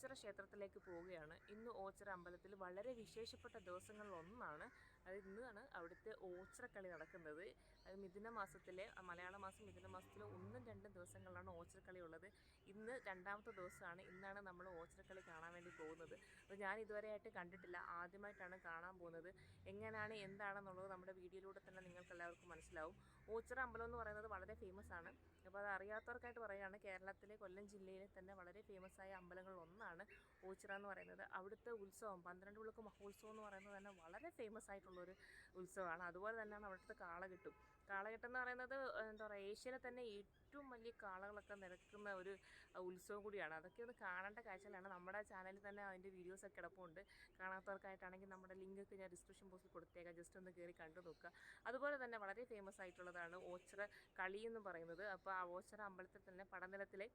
ക്ഷേത്രത്തിലേക്ക് പോവുകയാണ്. ഇന്ന് ഓച്ചിറ അമ്പലത്തിൽ വളരെ വിശേഷപ്പെട്ട ദിവസങ്ങളിൽ ഒന്നാണ് അത് ഇന്നാണ് അവിടുത്തെ ഓച്ചിറക്കളി നടക്കുന്നത്. അത് മിഥുന മാസത്തിലെ മലയാള മാസം മിഥുന മാസത്തിലെ ഒന്നും രണ്ടും ദിവസങ്ങളിലാണ് ഓച്ചിറക്കളി ഉള്ളത്. ഇന്ന് രണ്ടാമത്തെ ദിവസമാണ് ഇന്നാണ് നമ്മൾ ഓച്ചിറക്കളി കാണാൻ വേണ്ടി പോകുന്നത്. അപ്പോൾ ഞാൻ ഇതുവരെയായിട്ട് കണ്ടിട്ടില്ല. ആദ്യമായിട്ടാണ് കാണാൻ പോകുന്നത്. എങ്ങനെയാണ് എന്താണെന്നുള്ളത് നമ്മുടെ വീഡിയോയിലൂടെ തന്നെ നിങ്ങൾക്ക് എല്ലാവർക്കും മനസ്സിലാവും. ഓച്ചിറ അമ്പലം എന്ന് പറയുന്നത് വളരെ ഫേമസ് ആണ്. അപ്പോൾ അത് അറിയാത്തവർക്കായിട്ട് പറയുകയാണ് കേരളത്തിലെ കൊല്ലം ജില്ലയിലെ തന്നെ വളരെ ഫേമസ് ആയ അമ്പലങ്ങളിൽ ഒന്നാണ് ഓച്ചിറ എന്ന് പറയുന്നത്. അവിടുത്തെ ഉത്സവം പന്ത്രണ്ട് വിളക്ക് മഹോത്സവം എന്ന് പറയുന്നത് തന്നെ വളരെ ഫേമസ് ആയിട്ടുള്ളൊരു ഉത്സവമാണ്. അതുപോലെ തന്നെയാണ് അവിടുത്തെ കാളകെട്ടും. കാളകെട്ട് എന്ന് പറയുന്നത് എന്താ പറയുക ഏഷ്യയിലെ തന്നെ ഏറ്റവും വലിയ കാളകളൊക്കെ നിരക്കുന്ന ഒരു ഉത്സവം കൂടിയാണ്. അതൊക്കെ ഒന്ന് കാണേണ്ട കാഴ്ചകളാണ്. നമ്മുടെ ചാനലിൽ തന്നെ അതിന്റെ വീഡിയോസൊക്കെ കിടപ്പുണ്ട്. കാണാത്തവർക്കായിട്ടാണെങ്കിൽ നമ്മുടെ ലിങ്കൊക്കെ ഞാൻ ഡിസ്ക്രിപ്ഷൻ ബോക്സിൽ കൊടുത്തേക്കാം. ജസ്റ്റ് ഒന്ന് കയറി കണ്ടു നോക്കുക. അതുപോലെ തന്നെ വളരെ ഫേമസ് ആയിട്ടുള്ളതാണ് ഓച്ചിറ കളി എന്ന് പറയുന്നത്. അപ്പോൾ ആ ഓച്ചിറ അമ്പലത്തിൽ തന്നെ പടനിലത്തിലെ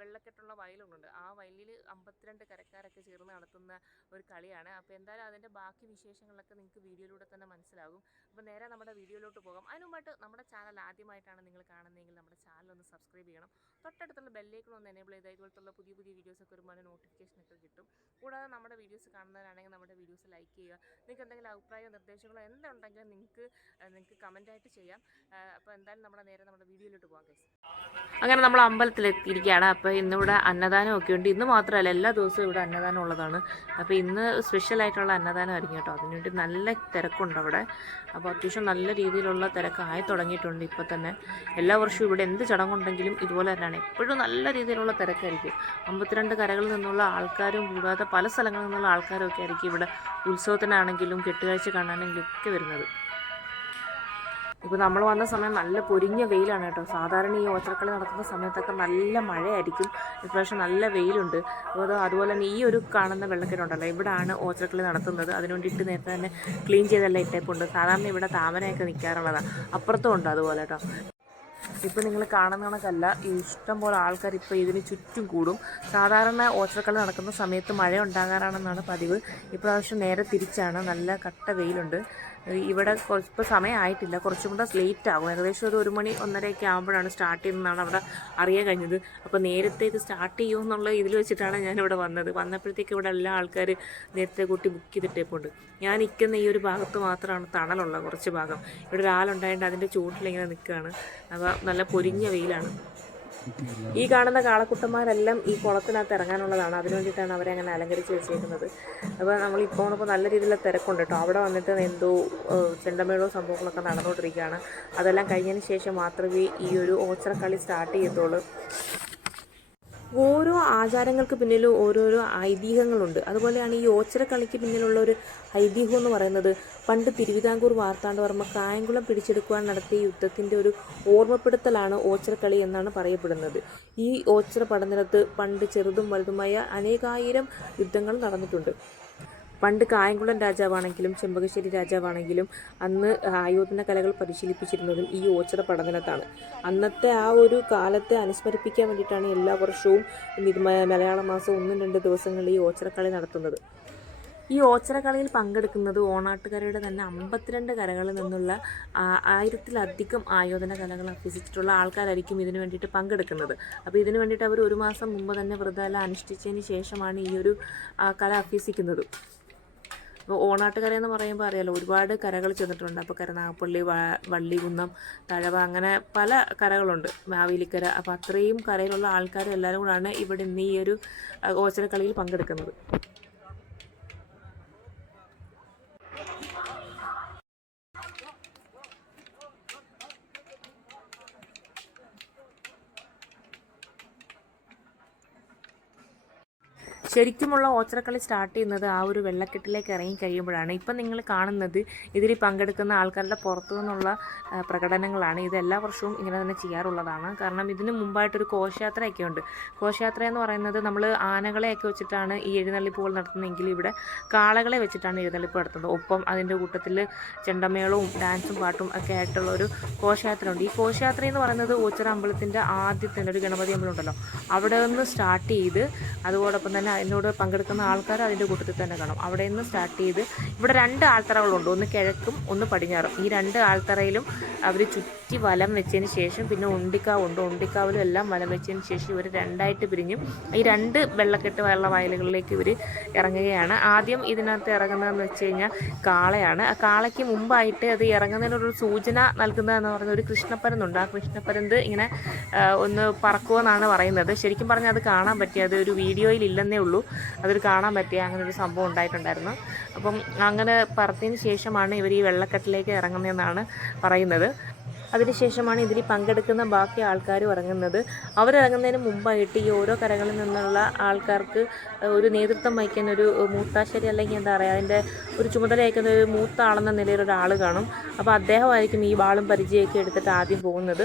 വെള്ളക്കെട്ടുള്ള വയലുണ്ട് ആ വയലിൽ അമ്പത്തിരണ്ട് കരക്കാരൊക്കെ ചേർന്ന് നടത്തുന്ന ഒരു കളിയാണ്. അപ്പോൾ എന്തായാലും അതിന്റെ ബാക്കി വിശേഷങ്ങളൊക്കെ നിങ്ങൾക്ക് വീഡിയോയിലൂടെ തന്നെ മനസ്സിലാകും. അപ്പോൾ നേരെ നമ്മുടെ വീഡിയോയിലോട്ട് പോകാം. അതിന് മുമ്പായിട്ട് നമ്മുടെ ചാനൽ ആദ്യമായിട്ടാണ് നിങ്ങൾ കാണുന്നതെങ്കിൽ നമ്മുടെ ചാനൽ ഒന്ന് സബ്സ്ക്രൈബ് ചെയ്യണം. തൊട്ടടുത്തുള്ള ബെല്ലേക്കും ഒന്ന് എനേബിൾ ചെയ്താൽ ഇതുപോലത്തുള്ള പുതിയ പുതിയ വീഡിയോസൊക്കെ വരുമ്പോൾ നോട്ടിഫിക്കേഷനൊക്കെ കിട്ടും. കൂടാതെ നമ്മുടെ വീഡിയോസ് കാണുന്നവരാണെങ്കിൽ നമ്മുടെ വീഡിയോസ് ലൈക്ക് ചെയ്യുക. നിങ്ങൾക്ക് എന്തെങ്കിലും അഭിപ്രായമോ നിർദ്ദേശങ്ങളോ എന്തുണ്ടെങ്കിലും നിങ്ങൾക്ക് നിങ്ങൾക്ക് കമന്റായിട്ട് ചെയ്യാം. അപ്പോൾ എന്തായാലും നമ്മുടെ നേരെ നമ്മുടെ വീഡിയോയിലോട്ട് പോകാം അങ്ങനെ നമ്മൾ അമ്പലത്തിലെത്തിയിരിക്കുകയാണ്. അപ്പോൾ ഇന്നിവിടെ അന്നദാനം ഒക്കെ ഉണ്ട്. ഇന്ന് മാത്രമല്ല എല്ലാ ദിവസവും ഇവിടെ അന്നദാനം ഉള്ളതാണ്. അപ്പോൾ ഇന്ന് സ്പെഷ്യലായിട്ടുള്ള അന്നദാനം ആയിരിക്കും കേട്ടോ. അതിനുവേണ്ടി നല്ല തിരക്കുണ്ട് അവിടെ. അപ്പോൾ അത്യാവശ്യം നല്ല രീതിയിലുള്ള തിരക്കായി തുടങ്ങിയിട്ടുണ്ട് ഇപ്പോൾ തന്നെ. എല്ലാ വർഷവും ഇവിടെ എന്ത് ചടങ്ങുണ്ടെങ്കിലും ഇതുപോലെ തന്നെയാണ്. എപ്പോഴും നല്ല രീതിയിലുള്ള തിരക്കായിരിക്കും. അമ്പത്തിരണ്ട് കരകളിൽ നിന്നുള്ള ആൾക്കാരും കൂടാതെ പല സ്ഥലങ്ങളിൽ നിന്നുള്ള ആൾക്കാരും ഒക്കെ ആയിരിക്കും ഇവിടെ ഉത്സവത്തിനാണെങ്കിലും കെട്ടുകാഴ്ച കാണാനെങ്കിലും ഒക്കെ വരുന്നത്. ഇപ്പോൾ നമ്മൾ വന്ന സമയം നല്ല പൊരിഞ്ഞ വെയിലാണ് കേട്ടോ. സാധാരണ ഈ ഓച്ചറക്കളി നടക്കുന്ന സമയത്തൊക്കെ നല്ല മഴയായിരിക്കും. ഇപ്രാവശ്യം നല്ല വെയിലുണ്ട്. അപ്പോൾ അത് അതുപോലെ തന്നെ ഈ ഒരു കാണുന്ന വെള്ളക്കെട്ടുണ്ടല്ലോ ഇവിടാണ് ഓച്ചറക്കളി നടത്തുന്നത്. അതിന് വേണ്ടിയിട്ട് നേരത്തെ തന്നെ ക്ലീൻ ചെയ്തെല്ലാം ഇട്ടേപ്പുണ്ട്. സാധാരണ ഇവിടെ താമരയൊക്കെ നിൽക്കാറുള്ളതാണ് അപ്പുറത്തും ഉണ്ട് അതുപോലെ കേട്ടോ. ഇപ്പോൾ നിങ്ങൾ കാണുന്ന കണക്കല്ല. ഈ ഇഷ്ടം പോലെ ആൾക്കാർ ഇപ്പോൾ ഇതിന് ചുറ്റും കൂടും. സാധാരണ ഓച്ചറക്കളി നടക്കുന്ന സമയത്ത് മഴ ഉണ്ടാകാറാണെന്നാണ് പതിവ്. ഇപ്രാവശ്യം നേരെ തിരിച്ചാണ്. നല്ല കട്ട വെയിലുണ്ട്. ഇവിടെ ഇപ്പോൾ സമയമായിട്ടില്ല. കുറച്ചും കൂടെ ലേറ്റ് ആകും ഏകദേശം ഒരു ഒരു മണി ഒന്നരയൊക്കെ ആകുമ്പോഴാണ് സ്റ്റാർട്ട് ചെയ്യുന്നതാണ് അവിടെ അറിയാൻ കഴിഞ്ഞത്. അപ്പോൾ നേരത്തെ ഇത് സ്റ്റാർട്ട് ചെയ്യുമെന്നുള്ള ഇതിൽ വെച്ചിട്ടാണ് ഞാനിവിടെ വന്നത്. വന്നപ്പോഴത്തേക്ക് ഇവിടെ എല്ലാ ആൾക്കാർ നേരത്തെ കൂട്ടി ബുക്ക് ചെയ്തിട്ടേപ്പുണ്ട്. ഞാൻ നിൽക്കുന്ന ഈ ഒരു ഭാഗത്ത് മാത്രമാണ് തണലുള്ള കുറച്ച് ഭാഗം. ഇവിടെ ഒരാളുണ്ടായതുകൊണ്ട് അതിന്റെ ചൂട്ടിലിങ്ങനെ നിൽക്കുകയാണ് അപ്പോൾ നല്ല പൊരിഞ്ഞ വെയിലാണ്. ഈ കാണുന്ന കാളക്കുട്ടന്മാരെല്ലാം ഈ കുളത്തിനകത്ത് ഇറങ്ങാനുള്ളതാണ്. അതിനു വേണ്ടിയിട്ടാണ് അവരെ അങ്ങനെ അലങ്കരിച്ച് വെച്ചിരിക്കുന്നത് അപ്പോൾ നമ്മൾ ഇപ്പോൾ നല്ല രീതിയിലുള്ള തിരക്കുണ്ട് കേട്ടോ. അവിടെ വന്നിട്ട് എന്തോ ചെണ്ടമേളോ സംഭവങ്ങളൊക്കെ നടന്നുകൊണ്ടിരിക്കുകയാണ്. അതെല്ലാം കഴിഞ്ഞതിന് ശേഷം മാത്രമേ ഈ ഒരു ഓച്ചറക്കളി സ്റ്റാർട്ട് ചെയ്യത്തുള്ളൂ. ഓരോ ആചാരങ്ങൾക്ക് പിന്നിലും ഓരോരോ ഐതിഹ്യങ്ങളുണ്ട്. അതുപോലെയാണ് ഈ ഓച്ചിറക്കളിക്ക് പിന്നിലുള്ള ഒരു ഐതിഹ്യം എന്ന് പറയുന്നത് പണ്ട് തിരുവിതാംകൂർ വാർത്താണ്ഡവർമ്മ കായംകുളം പിടിച്ചെടുക്കുവാൻ നടത്തിയ യുദ്ധത്തിന്റെ ഒരു ഓർമ്മപ്പെടുത്തലാണ് ഓച്ചിറക്കളി എന്നാണ് പറയപ്പെടുന്നത്. ഈ ഓച്ചിറ പടനിലത്ത് പണ്ട് ചെറുതും വലുതുമായ അനേകായിരം യുദ്ധങ്ങൾ നടന്നിട്ടുണ്ട്. പണ്ട് കായംകുളം രാജാവാണെങ്കിലും ചെമ്പകശ്ശേരി രാജാവാണെങ്കിലും അന്ന് ആയോധന കലകൾ പരിശീലിപ്പിച്ചിരുന്നതും ഈ ഓച്ചിറ പഠനത്താണ് അന്നത്തെ ആ ഒരു കാലത്തെ അനുസ്മരിപ്പിക്കാൻ വേണ്ടിയിട്ടാണ് എല്ലാ വർഷവും മലയാള മാസം ഒന്നും രണ്ട് ദിവസങ്ങളിൽ ഈ ഓച്ചിറക്കളി നടത്തുന്നത്. ഈ ഓച്ചിറക്കളിയിൽ പങ്കെടുക്കുന്നത് ഓണാട്ടുകരയുടെ തന്നെ അമ്പത്തിരണ്ട് കരകളിൽ നിന്നുള്ള ആയിരത്തിലധികം ആയോധന കലകൾ അഭ്യസിച്ചിട്ടുള്ള ആൾക്കാരായിരിക്കും ഇതിനു വേണ്ടിയിട്ട് പങ്കെടുക്കുന്നത്. അപ്പോൾ ഇതിനു വേണ്ടിയിട്ട് അവർ ഒരു മാസം മുമ്പ് തന്നെ വ്രതമെല്ലാം അനുഷ്ഠിച്ചതിന് ശേഷമാണ് ഈ ഒരു കല അഭ്യസിക്കുന്നത്. അപ്പോൾ ഓണാട്ടുകര എന്ന് പറയുമ്പോൾ അറിയാലോ ഒരുപാട് കരകൾ ചെന്നിട്ടുണ്ട്. അപ്പോൾ കരനാഗപ്പള്ളി വള്ളികുന്നം തഴവ അങ്ങനെ പല കരകളുണ്ട്. മാവേലിക്കര. അപ്പോൾ അത്രയും കരയിലുള്ള ആൾക്കാർ എല്ലാവരും കൂടാണ് ഇവിടെ ഇന്ന് ഈ ഒരു ഓച്ചരക്കളിയിൽ പങ്കെടുക്കുന്നത്. ശരിക്കുമുള്ള ഓച്ചറക്കളി സ്റ്റാർട്ട് ചെയ്യുന്നത് ആ ഒരു വെള്ളക്കെട്ടിലേക്ക് ഇറങ്ങി കഴിയുമ്പോഴാണ്. ഇപ്പം നിങ്ങൾ കാണുന്നത് ഇതിൽ പങ്കെടുക്കുന്ന ആൾക്കാരുടെ പുറത്തു നിന്നുള്ള പ്രകടനങ്ങളാണ്. ഇത് എല്ലാ വർഷവും ഇങ്ങനെ തന്നെ ചെയ്യാറുള്ളതാണ്. കാരണം ഇതിന് മുമ്പായിട്ടൊരു ഘോഷയാത്രയൊക്കെ ഉണ്ട്. ഘോഷയാത്ര എന്ന് പറയുന്നത് നമ്മൾ ആനകളെയൊക്കെ വെച്ചിട്ടാണ് ഈ എഴുന്നള്ളിപ്പുകൾ നടത്തുന്നതെങ്കിൽ ഇവിടെ കാളകളെ വെച്ചിട്ടാണ് എഴുന്നള്ളിപ്പ് നടത്തുന്നത്. ഒപ്പം അതിന്റെ കൂട്ടത്തിൽ ചെണ്ടമേളവും ഡാൻസും പാട്ടും ഒക്കെ ആയിട്ടുള്ള ഒരു ഘോഷയാത്ര ഉണ്ട് ഈ ഘോഷയാത്ര എന്ന് പറയുന്നത് ഓച്ചിറ അമ്പലത്തിന്റെ ആദ്യത്തെ ഒരു ഗണപതി അമ്പലം ഉണ്ടല്ലോ അവിടെ നിന്ന് സ്റ്റാർട്ട് ചെയ്ത് അതോടൊപ്പം തന്നെ അതിനോട് പങ്കെടുക്കുന്ന ആൾക്കാർ അതിന്റെ കൂട്ടത്തിൽ തന്നെ കാണും. അവിടെ നിന്ന് സ്റ്റാർട്ട് ചെയ്ത് ഇവിടെ രണ്ട് ആൾത്തറകളുണ്ട്. ഒന്ന് കിഴക്കും ഒന്ന് പടിഞ്ഞാറും. ഈ രണ്ട് ആൾത്തറയിലും അവർ ചുറ്റി വലം വെച്ചതിന് ശേഷം പിന്നെ ഉണ്ടിക്കാവുണ്ട് ഉണ്ടിക്കാവിലും എല്ലാം വലം വെച്ചതിന് ശേഷം ഇവർ രണ്ടായിട്ട് പിരിഞ്ഞു. ഈ രണ്ട് വെള്ളക്കെട്ട് വെള്ള വയലുകളിലേക്ക് ഇവർ ഇറങ്ങുകയാണ്. ആദ്യം ഇതിനകത്ത് ഇറങ്ങുന്നതെന്ന് വെച്ച് കഴിഞ്ഞാൽ കാളയാണ്. ആ കാളയ്ക്ക് മുമ്പായിട്ട് അത് ഇറങ്ങുന്നതിനൊരു സൂചന നൽകുന്നതെന്ന് പറഞ്ഞ ഒരു കൃഷ്ണപ്പരന്തുണ്ട് ആ കൃഷ്ണപ്പരന്ത് ഇങ്ങനെ ഒന്ന് പറക്കുമെന്നാണ് പറയുന്നത്. ശരിക്കും പറഞ്ഞാൽ അത് കാണാൻ പറ്റിയ അത് ഒരു വീഡിയോയിൽ ഇല്ലെന്നേ ഉള്ളൂ. അതൊരു കാണാൻ പറ്റിയ അങ്ങനെ ഒരു സംഭവം ഉണ്ടായിട്ടുണ്ടായിരുന്നു. അപ്പം അങ്ങനെ പറത്തിയതിന് ശേഷമാണ് ഇവർ ഈ വെള്ളക്കെട്ടിലേക്ക് ഇറങ്ങുന്നതെന്നാണ് പറയുന്നത്. അതിനുശേഷമാണ് ഇതിൽ പങ്കെടുക്കുന്ന ബാക്കി ആൾക്കാരും ഇറങ്ങുന്നത്. അവരിറങ്ങുന്നതിന് മുമ്പായിട്ട് ഈ ഓരോ കരകളിൽ നിന്നുള്ള ആൾക്കാർക്ക് ഒരു നേതൃത്വം വഹിക്കുന്ന ഒരു മൂത്താശ്ശേരി അല്ലെങ്കിൽ എന്താ പറയുക അതിന്റെ ഒരു ചുമതല വഹിക്കുന്ന ഒരു മൂത്ത ആളെന്ന നിലയിൽ ഒരാൾ കാണും. അപ്പോൾ അദ്ദേഹമായിരിക്കും ഈ വാളും പരിചയമൊക്കെ എടുത്തിട്ട് ആദ്യം പോകുന്നത്.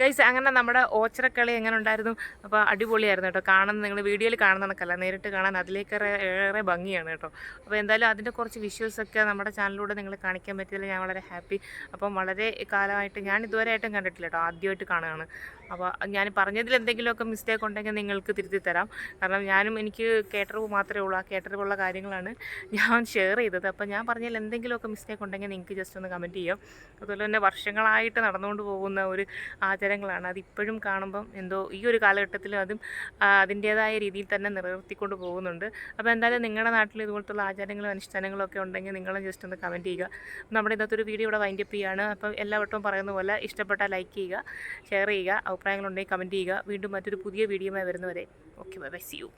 ഗൈസ് അങ്ങനെ നമ്മുടെ ഓച്ചിറക്കളി എങ്ങനെ ഉണ്ടായിരുന്നു? അപ്പോൾ അടിപൊളിയായിരുന്നു കേട്ടോ. കാണുന്ന നിങ്ങൾ വീഡിയോയിൽ കാണുന്ന കണക്കല്ല നേരിട്ട് കാണാൻ അതിലേക്കേറെ ഏറെ ഭംഗിയാണ് കേട്ടോ. അപ്പോൾ എന്തായാലും അതിന്റെ കുറച്ച് വിഷ്വൽസൊക്കെ നമ്മുടെ ചാനലിലൂടെ നിങ്ങൾ കാണിക്കാൻ പറ്റിയതിൽ ഞാൻ വളരെ ഹാപ്പി അപ്പം വളരെ കാലമായിട്ട് ഞാൻ ഇതുവരെയായിട്ടും കണ്ടിട്ടില്ല കേട്ടോ. ആദ്യമായിട്ട് കാണുകയാണ്. അപ്പോൾ ഞാൻ പറഞ്ഞതിൽ എന്തെങ്കിലുമൊക്കെ മിസ്റ്റേക്ക് ഉണ്ടെങ്കിൽ നിങ്ങൾക്ക് തിരുത്തി തരാം. കാരണം ഞാനും എനിക്ക് കേട്ടറിവ് മാത്രമേ ഉള്ളൂ. ആ കേട്ടറിവുള്ള കാര്യങ്ങളാണ് ഞാൻ ഷെയർ ചെയ്തത്. അപ്പോൾ ഞാൻ പറഞ്ഞതിൽ എന്തെങ്കിലുമൊക്കെ മിസ്റ്റേക്ക് ഉണ്ടെങ്കിൽ നിങ്ങൾക്ക് ജസ്റ്റ് ഒന്ന് കമന്റ് ചെയ്യാം. അതുപോലെ തന്നെ വർഷങ്ങളായിട്ട് നടന്നുകൊണ്ട് പോകുന്ന ഒരു ആചാരങ്ങളാണ്. അതിപ്പോഴും കാണുമ്പം എന്തോ ഈ ഒരു കാലഘട്ടത്തിലും അതും അതിന്റേതായ രീതിയിൽ തന്നെ നിലനിർത്തിക്കൊണ്ട് പോകുന്നുണ്ട്. അപ്പോൾ എന്തായാലും നിങ്ങളുടെ നാട്ടിൽ ഇതുപോലത്തുള്ള ആചാരങ്ങളും അനുഷ്ഠാനങ്ങളും ഒക്കെ ഉണ്ടെങ്കിൽ നിങ്ങളും ജസ്റ്റ് ഒന്ന് കമന്റ് ചെയ്യുക. നമ്മുടെ ഇന്നത്തെ ഒരു വീഡിയോ ഇവിടെ വൈൻഡപ്പ് ചെയ്യുകയാണ് അപ്പം എല്ലാവട്ടവും പറയുന്ന പോലെ ഇഷ്ടപ്പെട്ടാൽ ലൈക്ക് ചെയ്യുക ഷെയർ ചെയ്യുക. അഭിപ്രായങ്ങളുണ്ടെങ്കിൽ കമന്റ് ചെയ്യുക. വീണ്ടും മറ്റൊരു പുതിയ വീഡിയോയുമായി വരുന്നവരെ. Okay bye bye see you